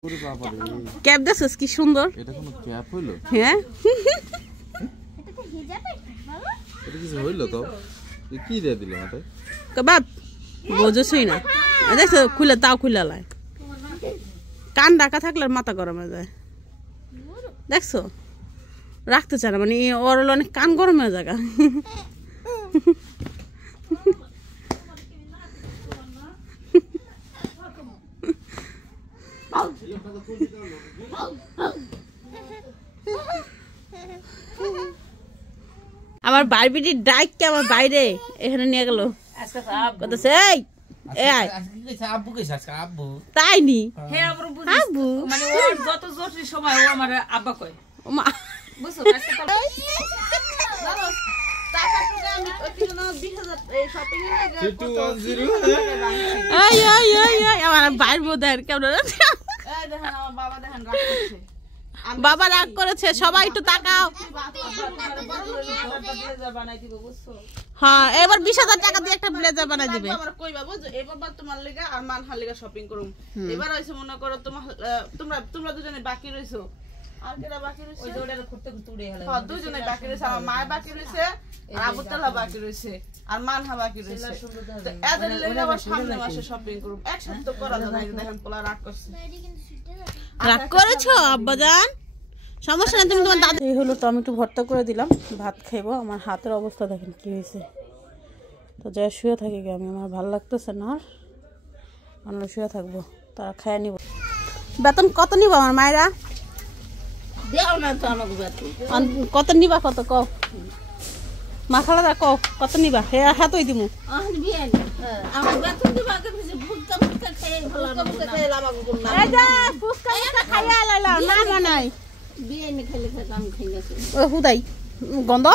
Cap দেখছিস কি সুন্দর। এটা কোনো ক্যাপ হইলো? হ্যাঁ এটা তো হিজাবে ভালো। এটা কিছু হইলো তো? কি দিয়ে দিল মাথায়? বাপ বোঝছই না, দেখছো খুলে তাও খুলে লাই, কান ঢাকা থাকলে আর মাথা গরম হয়ে যায়। দেখছো রাখতে চায় না, মানে ওর অনেক কান গরম হয়ে যায়। আমার বারবিটির ডাইককে আমার বাইরে এখানে নিয়ে গেল, তাই নি আব্বু মানে ওর যত জরুরি সময় ও আমার আব্বা কয় বুঝছো। আমার বাইর বোধের কেমন বাবা রাগ করেছে, সবাই একটু তাকাও। হ্যাঁ এবার 20,000 টাকা দিয়ে একটা ব্লেজার বানাই দিবে। এবার তোমার লেগা আর মানহার লেগা শপিং করুম। এবার হইছে মনে করো তোমরা দুজনে বাকি রইছো, আর কেডা বাকি রইছে? ওই দৌড়ারে করতে করতে উড়ে গেল। হ্যাঁ দুজনে বাকি রইছে, আমার মা বাকি রইছে, আর আবুতালা বাকি রইছে, আর মানহা বাকি রইছে। তো এদের লেগা আবার সামনে মাসে শপিং করুম, একসাথে তো করা যায় না। দেখেন পোলা রাগ করছে। রাগ করেছো আব্বাজান? সমস্যা না, তুমি তোমার দাদা। এই হলো টমেটো ভর্তা করে দিলাম, ভাত খাইবো। আমার হাতের অবস্থা দেখেন কি হয়েছে। তো যা শুয়ে থাকি আমি, আমার ভালো লাগতেছে না, আর আমরা শুয়ে থাকবো, তারা খাইয়া নিব। বেতন কত নিব আমার মায়েরা? দেও না তো আমাকে বেতন। কত নিবা, কত কও মা খালাদা, কও কত নিবা? হে হাতই দিমু। আমার বেতন দিবা আগে কিছু ফুটকা ফুটকা খেয়ে ভালো না। এই যে ফুচকা খাইয়া লাইলা না মানাই বিয়ে নে খেলে খেতে আমি খাই গেছি। ও হুদাই গন্ধ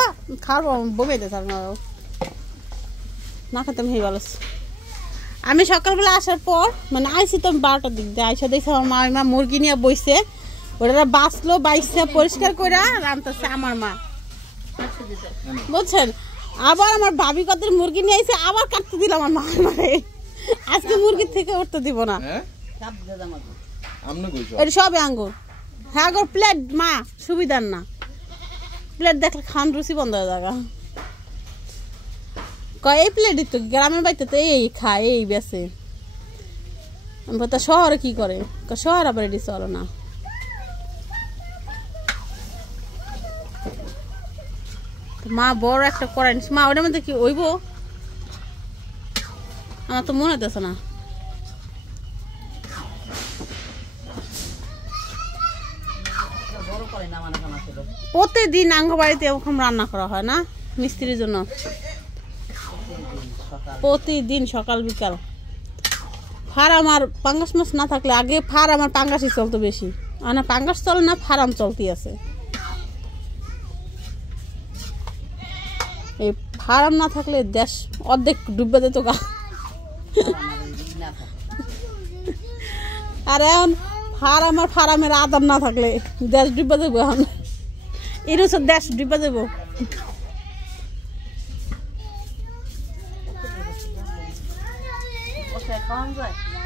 খাওয়া বমে দে না খেতাম। হয়ে গেল আমি সকালবেলা আসার পর, মানে আইসি তো 12টার দিক দিয়ে আইসা দেখছি আমার মা মুরগি নিয়ে বইছে, ওটা বাঁচলো, বাইসে পরিষ্কার করে রান্তাছে আমার মা, বুঝছেন। আবার আমার ভাবি কত মুরগি নিয়ে আইসে, আবার কাটতে দিলাম আমার মা মারে। আজকে মুরগির থেকে উঠতে দিব না, এটা সবে আঙ্গুর। হ্যাঁ গো প্লেট মা সুবিধার না, প্লেট দেখলে খান রুচি বন্ধ হয়ে যাবে। এই প্লেটই তো গ্রামের বাড়িতে তো এই খায়, এই বেছে। তা শহরে কি করে? শহর আবার এটি চলো না। মা বড় একটা করাই মা, ওটার মধ্যে কি ওইব আমার তো মনে হইতেছে না। প্রতিদিন আঙ্গ বাড়িতে এরকম রান্না করা হয় না মিস্ত্রির জন্য, প্রতিদিন সকাল বিকাল। ফার্ম আর পাঙ্গাস মাছ না থাকলে, আগে ফার্ম আর পাঙ্গাসই চলতো বেশি, না পাঙ্গাস চলে না, ফার্ম চলতেই আছে। এই ফার্ম না থাকলে দেশ অর্ধেক ডুবে যেত গা। আর এখন ফার্ম আর ফার্মের আদর না থাকলে দেশ ডুবে যাবো। এখন এর দেশ ডুবে যাবো।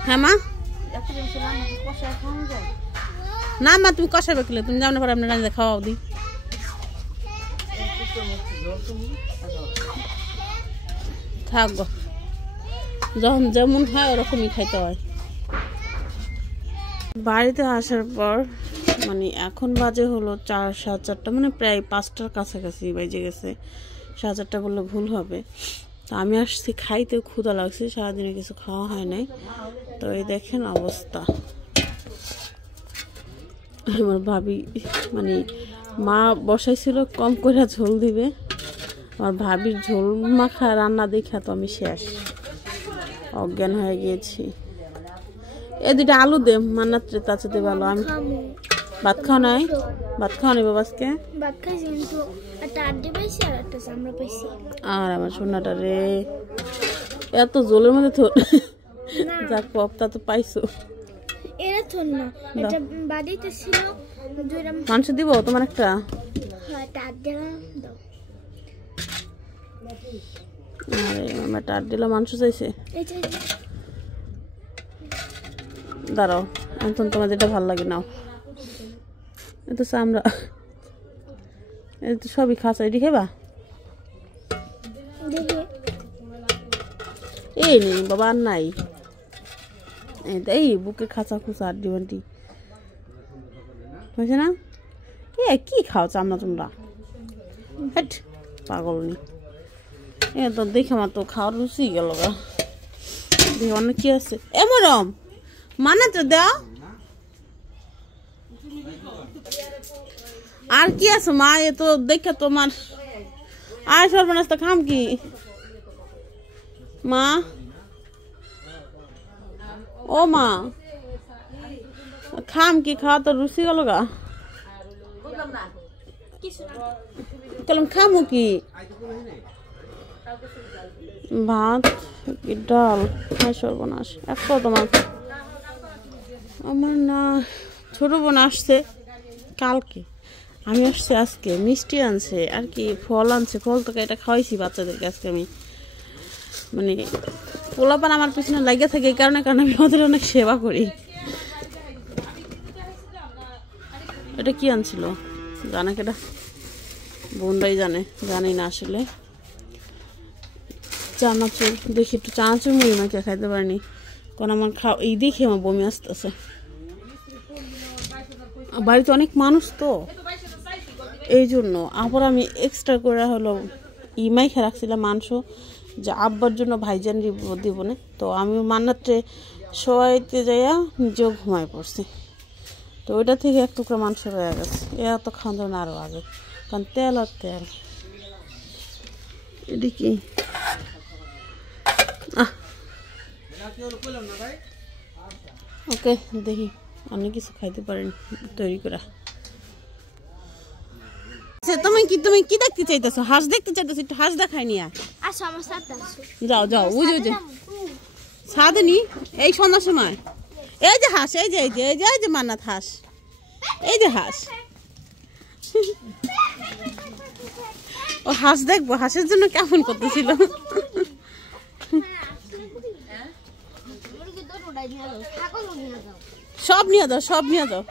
হ্যাঁ মা না মা তুমি কষাবে কিলো, তুমি যাও না পারো আপনার রান্না খাওয়াও দি। থাকবো যখন যেমন হয় ওরকমই খাইতে হয়। বাড়িতে আসার পর মানে এখন বাজে হলো 4-4:30, মানে প্রায় 5টার কাছাকাছি বেজে গেছে। 4:30 বললে ভুল হবে। তো আমি আসছি খাইতে, ক্ষুধা লাগছে, সারাদিনে কিছু খাওয়া হয় নাই। তো এই দেখেন অবস্থা। আমার ভাবি মানে মা বসাইছিল কম করে ঝোল দিবে, আমার ভাবির ঝোল মাখা রান্না দেখা তো আমি শেষ, অজ্ঞান হয়ে গিয়েছি। এই দুটো আলু দে, মান্নাত্রে তাছে দে ভালো। আমি ভাত খাওয়া নাই, ভাত খাওয়া নেই বাবাসকে। আর আমার সোনাটা রে এত জলের মধ্যে তো যাক পপটা তো পাইছো। মাংস দিব তোমার একটা? আরে আমার টাট দিলা মাংস চাইছে। দাঁড়াও এখন তোমাদের এটা ভালো লাগে নাও। এ তো চামড়া, এই তো সবই খাঁচা। এটি খেবা? এই নেই বাবা, আর নাই। এই বুকে খাঁচা খুঁচা আড্ডি বান্টি হয়েছে না? এ কি খাও চামড়া তোমরা? হেট পাগল নি। এ তো দেখে আমার তো খাওয়ার রুচি গেল গা। দেখে অনেক কি আছে এমরম মানে তো দাও। আর কি আছে মা? এ তো দেখে তোমার আর সর্বনাশ। তো খাম কি মা? ও মা খাম কি? খাওয়া তো রুচি গেল গা। কেমন খামো কি? ভাত কি ডাল? হ্যাঁ সর্বনাশ। একটা তোমার আমার না ছোট বোন আসছে কালকে, আমি আসছি আজকে। মিষ্টি আনছে আর কি ফল আনছে। ফল তো এটা খাওয়াইছি বাচ্চাদেরকে আজকে আমি। মানে পোলাপান আমার পিছনে লাগিয়ে থাকে এই কারণে, কারণ আমি ওদের অনেক সেবা করি। এটা কি আনছিল জানে কেটা? বোনরাই জানে, জানি না আসলে। চানাচুর দেখি, একটু চানাচুর মুড়ি মাকে খাইতে পারিনি, কারণ আমার এই দেখে আমার বমি আসতেছে। বাড়িতে অনেক মানুষ তো এই জন্য। আবার আমি এক্সট্রা করে হলো মাইখে রাখছিলাম মাংস, যে আব্বার জন্য ভাইজান দিব না। তো আমি মান্নাতে শোয়াইতে যাইয়া নিজেও ঘুমাই পড়ছি। তো ওইটা থেকে এক টুকরা মাংস রয়ে গেছে। এত খাওয়া দাওয়া না আরও আগে, কারণ তেল আর তেল। এটা কি? ওকে দেখি অনেক কিছু খাইতে পারেন তৈরি করা। তুমি কি দেখতে চাইতেছো? হাঁস দেখতে চাইতেছো? একটু হাঁস দেখাই নিয়ে যাও যাও। বুঝো যে সাদনি এই সন্ধ্যার সময় এই যে হাঁস, এই যে এই যে এই যে এই যে মান্নাত হাঁস, এই যে হাঁস। ও হাঁস দেখবো, হাঁসের জন্য কেমন করতেছিল। সব নিয়ে যাও, সব নিয়ে যাও।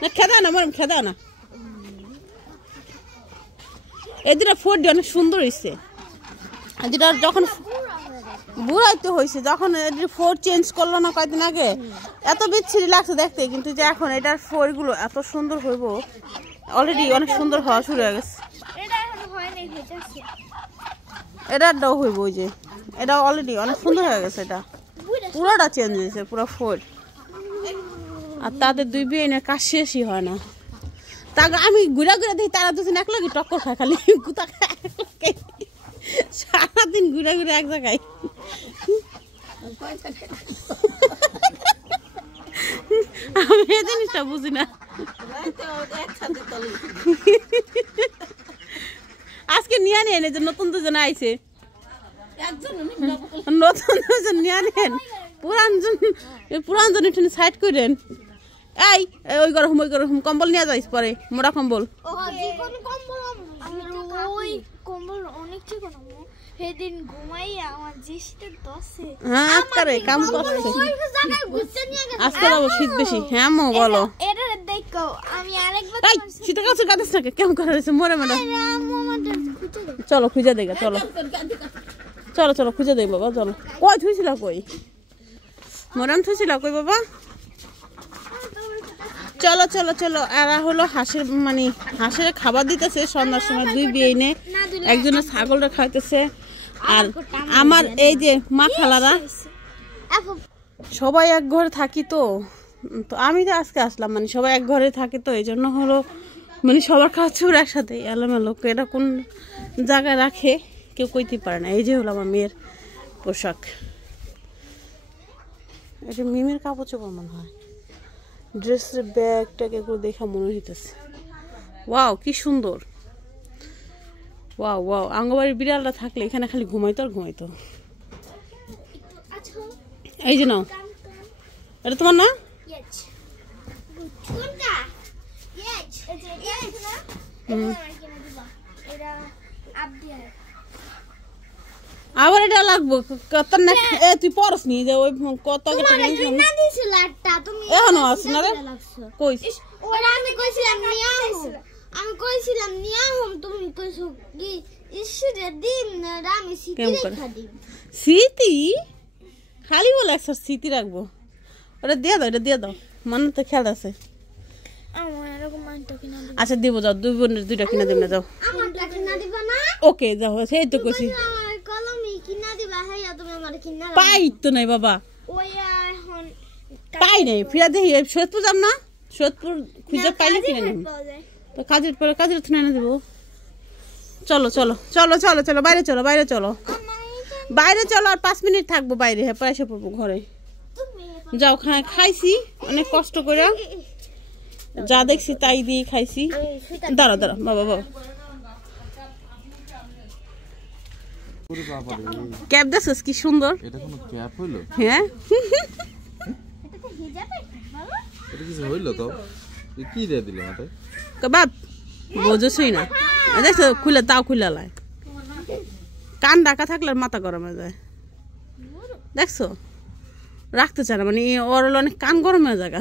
না খেদাও না ম্যাডাম, খেদাও না। এই দুটা ফোর ডি অনেক সুন্দর হয়েছে। যেটা যখন বুড়াইতে হয়েছে, যখন ফোর চেঞ্জ করলো না কয়েকদিন আগে, এত বিচ্ছিরি লাগছে দেখতে। কিন্তু যে এখন এটার ফোরগুলো এত সুন্দর হইব, অলরেডি অনেক সুন্দর হওয়া শুরু হয়ে গেছে। এটারটাও হইব, ওই যে এটা অলরেডি অনেক সুন্দর হয়ে গেছে। এটা পুরোটা চেঞ্জ হয়েছে, পুরো ফোর। আর তাদের দুই বিয়ে না কাজ শেষই হয় না। তা আমি ঘুরা ঘুরে দিই, তারা দুদিন এক লাগে টক্কর খায়, খালি গুতা খায় সারাদিন ঘুরে ঘুরে এক জায়গায়। আমি এই জিনিসটা বুঝি না। আজকে নিয়ে নেন, এই যে নতুন দুজন আইছে, নতুন দুজন নিয়ে নেন। পুরান জন একটু সাইড করেন। এই ওই গরম ওই গরম কম্বল নিয়ে যাইস পরে, মোটা কম্বল। আজকে যাবো শীত বেশি। হ্যাঁ মো বলো, শীতের কাছে কাঁদিস না কেমন করা হয়েছে মরে ম্যাডাম। চলো খুঁজে দেগা, চলো চলো চলো খুঁজে দেই বাবা। চলো কই থুইছিল, কই মরান থুইছিল, কই বাবা? চলো চলো চলো। এরা হলো হাঁসের মানে হাঁসের খাবার দিতেছে সন্ধ্যার সময়। দুই বিয়ে নে, একজনের ছাগলটা খাইতেছে। আর আমার এই যে মা খালারা সবাই এক ঘরে থাকি, তো আমি তো আজকে আসলাম। মানে সবাই এক ঘরে থাকি, তো এই জন্য হলো মানে সবার খাওয়া একসাথে এলোমেলো। এটা কোন জায়গায় রাখে কেউ কইতে পারে না। এই যে হলো আমার মেয়ের পোশাক, এটা মিমের কাপড় চোপড় মনে হয়। ড্রেসের ব্যাগটাকে একটু দেখা মনে হইতেছে। ওয়াও কি সুন্দর, ওয়াও ওয়াও। আঙ্গবাড়ির বিড়ালটা থাকলে এখানে খালি ঘুমাইতো আর ঘুমাইতো। এই যে নাও, এটা তোমার না? আবার এটা লাগবো। তুই পরস নিয়ে যা, ওই কত না তুমি এখনো আছে না রে কই ওরা আমি কইছিলাম নিয়া হুম তুমি কইছো কি ইসরে দিন রামি সিটি রেখা দিন স্মৃতি খালি বলে একটা স্মৃতি রাখবো ওটা দিয়ে দাও মনে তো খেয়াল আছে আমার এরকম মানটা কিনা দিবা আচ্ছা দিব যাও দুই বোনের দুইটা কিনা দেব না যাও আমারটা কিনা দিবা না ওকে যাও সেই তো কইছি আমার কলমই কিনা দিবা হেয়া তুমি আমার কিনা পাই তো নাই বাবা ওই এখন পাই নাই ফিরা দেখি সৈয়দপুর যাম না সৈয়দপুর খুঁজে পাইলে কিনে নেব তো কাজের পরে কাজের থুনা এনে দেবো চলো বাইরে চলো আর 5 মিনিট থাকবো বাইরে হ্যাঁ পয়সা পড়বো ঘরে যাও খাইছি অনেক কষ্ট করে যা দেখছি তাই দিয়ে খাইছি দাঁড়া বাবা ওরে বাবা রে ক্যাপ দেখছিস কি সুন্দর এটা কোনো ক্যাপ হইলো হ্যাঁ এটাতে হিজাবে ভালো এটা কিছু হইলো তো কি দিয়ে দিলে মাথায় বাপ বোঝোসই না দেখছো খুলে লাই কান ডাকা থাকলে আর মাথা গরম হয়ে যায় দেখছো রাখতে চায় না মানে ওর অনেক কান গরম হয়ে যায়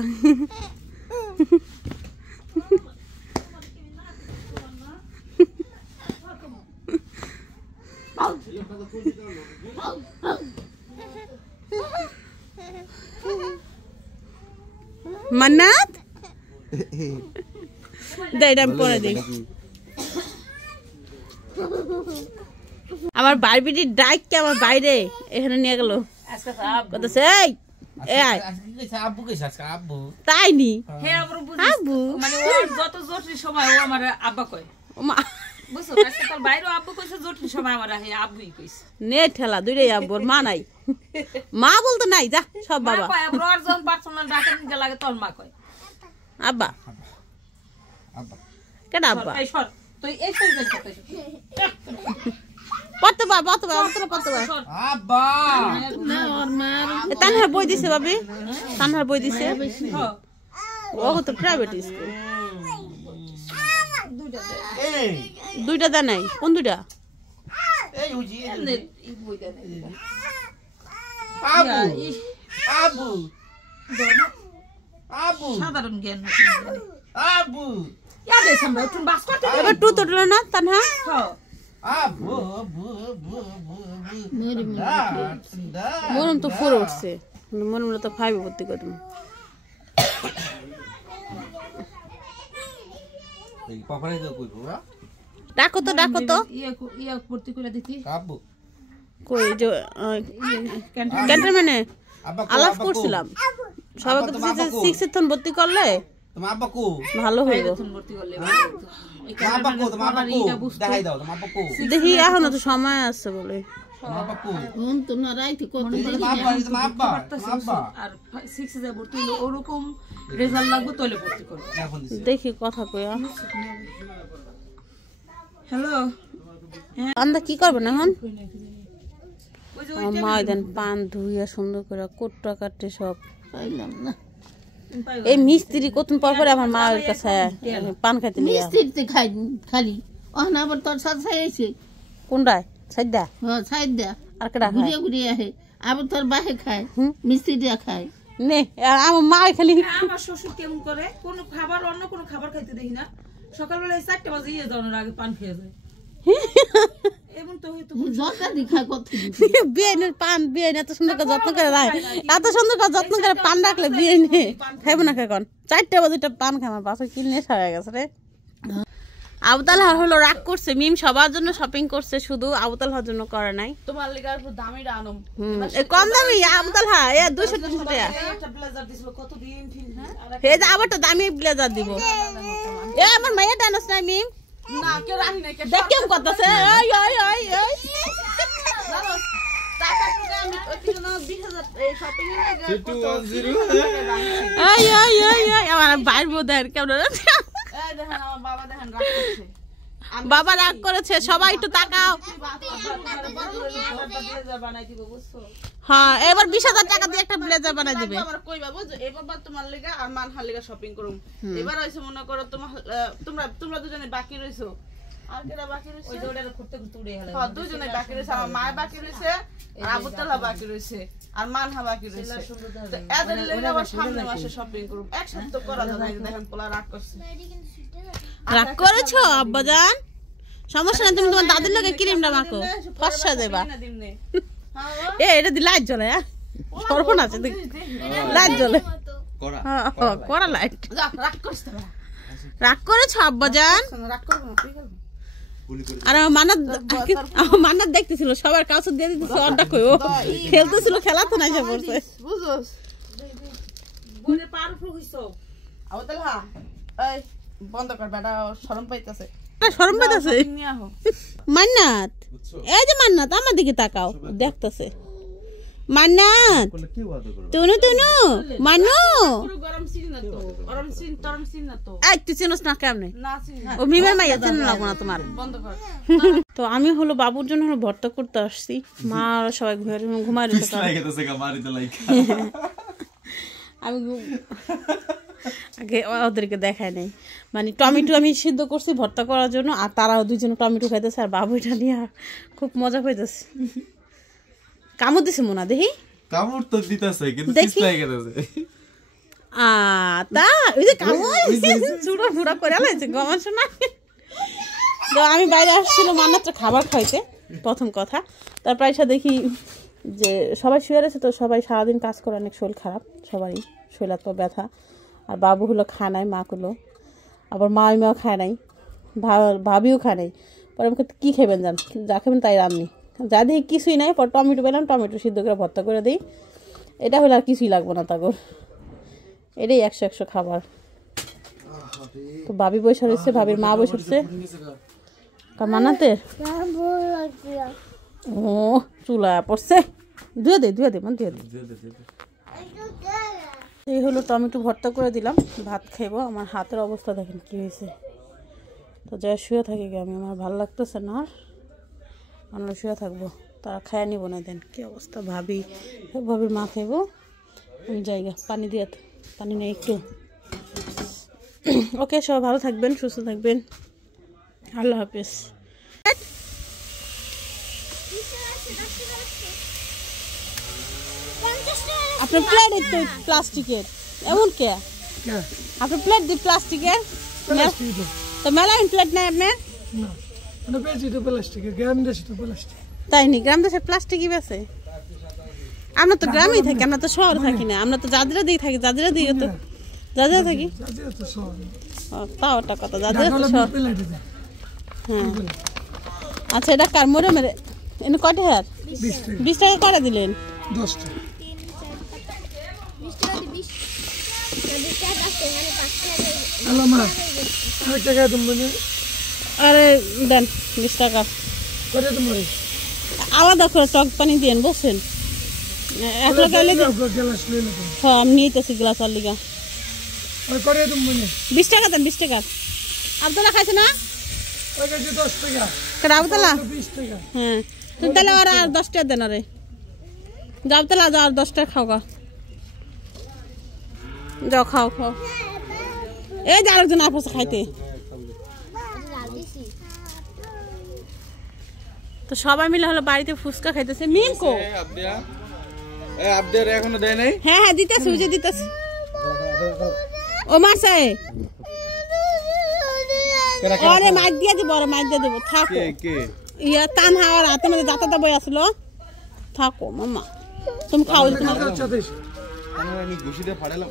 মান্নাত দেইটা আমি পরে দিই আমার বারবিটির ডাইককে আমার বাইরে এখানে নিয়ে গেল কতছে আব্বু তাই নি হ্যাঁ আমরা বুঝি আব্বু মানে ওর যত জটিল সময় ও আমার আব্বা কয় ওমা বুঝছো আজকে তোর বাইরে আব্বু কইছে জটিল সময় আমার হে আব্বুই কইছে নে ঠেলা দুইটাই আব্বুর মা নাই মা বলতে নাই যা সব বাবা কয় আব্বু আর যখন পার্সোনাল ডাকে নিতে লাগে তোর মা কয় আব্বা কেন আব্বা এই সর তুই এই সর যাই কত পড়তে বা আব্বা না ওর মা তানহার বই দিছে ভাবি তানহার বই দিছে ও তো প্রাইভেট স্কুল এই দুইটা দেয় নাই কোন দুইটা এই হুজি এই বই দে আব্বু সাধারণ জ্ঞান আব্বু ইয়া দে আমরা তুমি বাস করতে এবার টু তো না তানহা আব্বু মরম তো 4 উঠছে মরম তো 5 ভর্তি করে দেব এই পাপারে তো কইবো ডাকো তো ইয়া ভর্তি করে দিতি আব্বু কই যে ক্যান্টনমেন্টে আলাপ করছিলাম সবাই তো 6 এর থন ভর্তি করলে তোমার আব্বা কো ভালো হইব ভর্তি করলে তোমার আব্বা কো দেখাই দাও তোমার আব্বা কো দেখি এখনো তো সময় আছে বলে তোমার আব্বা কো কোন তো না রাইতে কত তোমার আব্বা আর 6 এ ভর্তি হলো ওরকম রেজাল্ট লাগবে তাহলে ভর্তি করব দেখি কথা কইয়া হ্যালো আন্দা কি করবেন এখন ওই যে আমার মা দেন পান ধুইয়া সুন্দর করে কোটটা কাটে সব পাইলাম না এই মিস্ত্রি কতদিন পর পরে আমার মা ওর কাছে পান খাইতে নিয়ে মিস্ত্রিতে খাই খালি অহন আবার তোর সাথে খাইছে কোনটায় সাইডা হ্যাঁ সাইড দে আর কেডা খায় ঘুরিয়ে ঘুরিয়ে আহে আবার তোর বাহে খায় মিস্ত্রি দিয়া খায় নে আমার মা খালি আমার শ্বশুর কেমন করে কোন খাবার অন্য কোন খাবার খাইতে দেখি না সকালবেলা 4টা বাজে ইয়ে যাওয়ার আগে পান খেয়ে যায় এমন তো হয়তো জটা দি খায় কত বিয়েনের পান বিয়ে এত সুন্দর করে যত্ন করে রাখ এত সুন্দর করে যত্ন করে পান রাখলে বিয়ে নে খাইবো না এখন 4টা বাজে পান খাই আমার বাসা কিনে হয়ে গেছে রে আবুতাল হলো রাগ করছে মিম সবার জন্য শপিং করছে শুধু আবুতাল হওয়ার জন্য করে নাই তোমার লিগার পুরো দামিটা আনম কম দামি আবুতাল হ্যাঁ 200-300 টাকা একটা ব্লেজার দিছিল কত দিন ঠিক হ্যাঁ হে যা আবার তো দামি ব্লেজার দিব আমার মাইয়া ডানস না মিম না কেউ রাখি নাই কে দেখ কেমন করতেছে ওই জানো টাকা পুরো আমি ওই জন্য 20000 এই শপিং এর লাগা 210 আমার বাইর বোধের কেমন এই দেখেন আমার বাবা দেখেন রাগ করছে বাবা রাগ করেছে সবাই একটু তাকাও বানাই দিব বুঝছো হ্যাঁ এবার 20,000 টাকা দিয়ে একটা ব্লেজার বানাই দিবে আমার কইবা বুঝছো এবার তোমার লাগা আর মানহার লাগা শপিং করুম এবার হইছে মনে করো তোমরা দুজনে বাকি রইছো আর কেরা বাকি রইছে ওই যে ওটা করতে করতে উড়ে গেল হ্যাঁ দুজনে বাকি রইছে আমার মা বাকি রইছে আর আবুতলা বাকি রইছে আর মানহা বাকি রইছে তো এদের লাগা আবার সামনে মাসে শপিং করব এক সপ্তাহ করা যায় না দেখেন পোলা রাগ করছে রাগ করেছো আব্বাজান সমস্যা না তুমি তোমার দাদির লগে ক্রিমটা মাখো ফর্সা দেবা এ এটা দি লাইট জ্বলে সর্বনাশ দেখ লাইট জ্বলে করা করা লাইট যা রাগ করছ না রাগ করেছো আব্বাজান রাগ করব না ঠিক আছে আর আমার মান্নাত দেখতেছিল সবার কাছে দিয়ে দিতেছে অর্ডার কই ও খেলতেছিল খেলা তো না এসে পড়ছে বুঝছস বলে পার উপর হইছো আবুতলা এই বন্ধ কর বেটা শরম পাইতাছে শরম পাইতাছে নিয়ে আহো মান্নাত এই যে মান্নাত আমার দিকে তাকাও দেখতেছে মান্নাত কি ওয়াদা করো তুনু তুনু মানু পুরো গরম সিন না তো গরম সিন টরম সিন না তো এই তুই চিনস না কেমনে না সিন ও মিমের মাইয়া চিন লাগবো না তোমার বন্ধ কর তো আমি হলো বাবুর জন্য হলো ভর্তা করতে আসছি মা আর সবাই ঘুমায় রয়েছে লাগাইতেছে কামারিতে লাইক আমি আগে ওদেরকে দেখাই নাই মানে টমেটো আমি সিদ্ধ করছি ভর্তা করার জন্য আর তারাও দুইজন টমেটো খাইতেছে আর বাবু এটা নিয়ে খুব মজা পাইতেছে কামড় দিছে মোনা দেখি কামড় তো দিতেছে কিন্তু দেখি। কিস লাগাইতেছে তা ওই যে কামড় চুড়ো ফুড়া করে লাইছে গমন শোনা তো আমি বাইরে আসছিলাম মান্নাত্র খাবার খাইতে প্রথম কথা তারপর এসে দেখি যে সবাই শুয়ে রয়েছে তো সবাই সারাদিন কাজ করে অনেক শরীর খারাপ সবারই শরীর তো ব্যথা আর বাবু হলো খায় নাই মাগুলো আবার মাও খায় নাই ভাবিও খায় নাই পরে আমাকে কী খাবেন জান যা খাবেন তাই রান্নি যা দেখি কিছুই নাই পর টমেটো পেলাম টমেটো সিদ্ধ করে ভর্তা করে দিই এটা হলে আর কিছুই লাগবো না তাগর এটাই 100 খাবার তো ভাবি বসে রয়েছে ভাবির মা বসে রয়েছে মানাতে ও চুলা পড়ছে ধুয়ে দে মানে ধুয়ে দে এই হলো টমেটো ভর্তা করে দিলাম ভাত খাইবো আমার হাতের অবস্থা দেখেন কি হয়েছে তো যা শুয়ে থাকি আমি আমার ভালো লাগতেছে না আর আমরা শুয়ে থাকবো তারা খায় নিব না দেন কি অবস্থা ভাবির মা খাইবো আমি জায়গা পানি দিয়ে পানি নেই একটু ওকে সবাই ভালো থাকবেন সুস্থ থাকবেন আল্লাহ হাফেজ আপনার প্লেট একটু প্লাস্টিকের এমন কে আপনার প্লেট দি প্লাস্টিকের তো মেলাইন প্লেট নাই আপনার তাই নি গ্রাম দেশে প্লাস্টিকই বেছে আমরা তো গ্রামেই থাকি আমরা তো শহরে থাকি না আমরা তো যাদের দিকে থাকি যাদের দিকে তো যাদের থাকি তাও ওটা কথা যাদের তো শহর হ্যাঁ আচ্ছা এটা কার মোড়ে মেরে এনে কটে হার 20 টাকা করে দিলেন 10 টাকা আরে দেন 20 টাকা আলাদা করে টক পানি দিয়েন বুঝছেন এক লোক হ্যাঁ আমি নিতেছি গ্লাস আর লিগা 20 টাকা দেন 20 টাকা আবদুল্লাহ খাইছে না 10 টাকা আবদুল্লাহ 20 টাকা হ্যাঁ তুমি তাহলে আর 10 টাকা দেন আরে যাও তাহলে যাও 10 টাকা খাও যাও খাও এই যে আরেকজন আপসে খাইতে তো সবাই মিলে হলো বাড়িতে ফুচকা খাইতেছে মিমকো আপডেট এখনো দেয় নাই হ্যাঁ দিতেছি ওই যে দিতেছি ও মাসে আরে মাইক দিয়ে দিব আরে মাইক দিয়ে দিব থাকো কে ইয়া তান হাওয়ার হাতে মধ্যে যাতাটা বই আসলো থাকো মামা তুমি খাও আমি ঘুষি দিয়ে ফাড়ালাম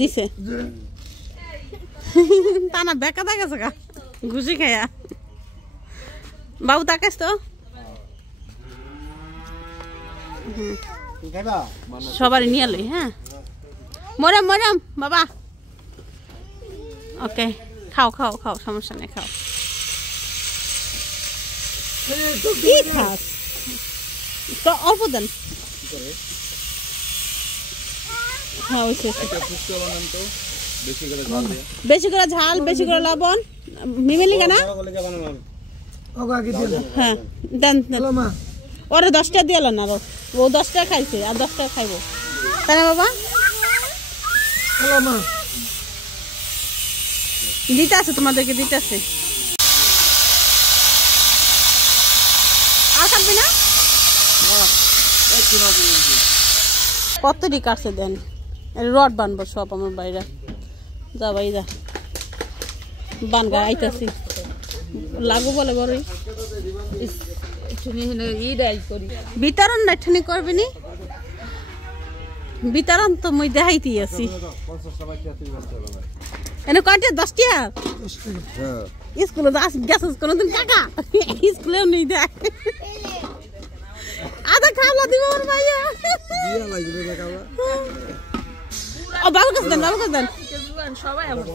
দিছে তা না বেকা গেছে গা ঘুষি খাইয়া বাবু তাকাস তো সবারই নিয়ে লই হ্যাঁ মরম বাবা ওকে খাও সমস্যা নেই খাও কি খাস তো অল্প দেন হ্যাঁ বেশি করে ঝাল বেশি করে লবণ মিমেলি কেনা হ্যাঁ দেন ওরে 10 টাকা দিয়ে না ও 10 টাকা খাইছে আর 10 টাকা খাইবো তাই না বাবা দিতে আছে তোমাদেরকে দিতে আছে আর কাটবি না কতটি কাটছে দেন রড বানবো সব আমার বাইরে যা ভাই যা বানগা আইতাছি লাগু বলে বড়ই বিতরণ না ঠানি করবি নি বিতরণ তো মুই দেখাইতেই আছি এনে কয়টা 10 টাকা স্কুলে গেছিস কোনদিন কাকা স্কুলেও নেই দেখ আদা খাওয়া দিব আমার ভাইয়া ও বাবু কাছে দেন সবাই আমার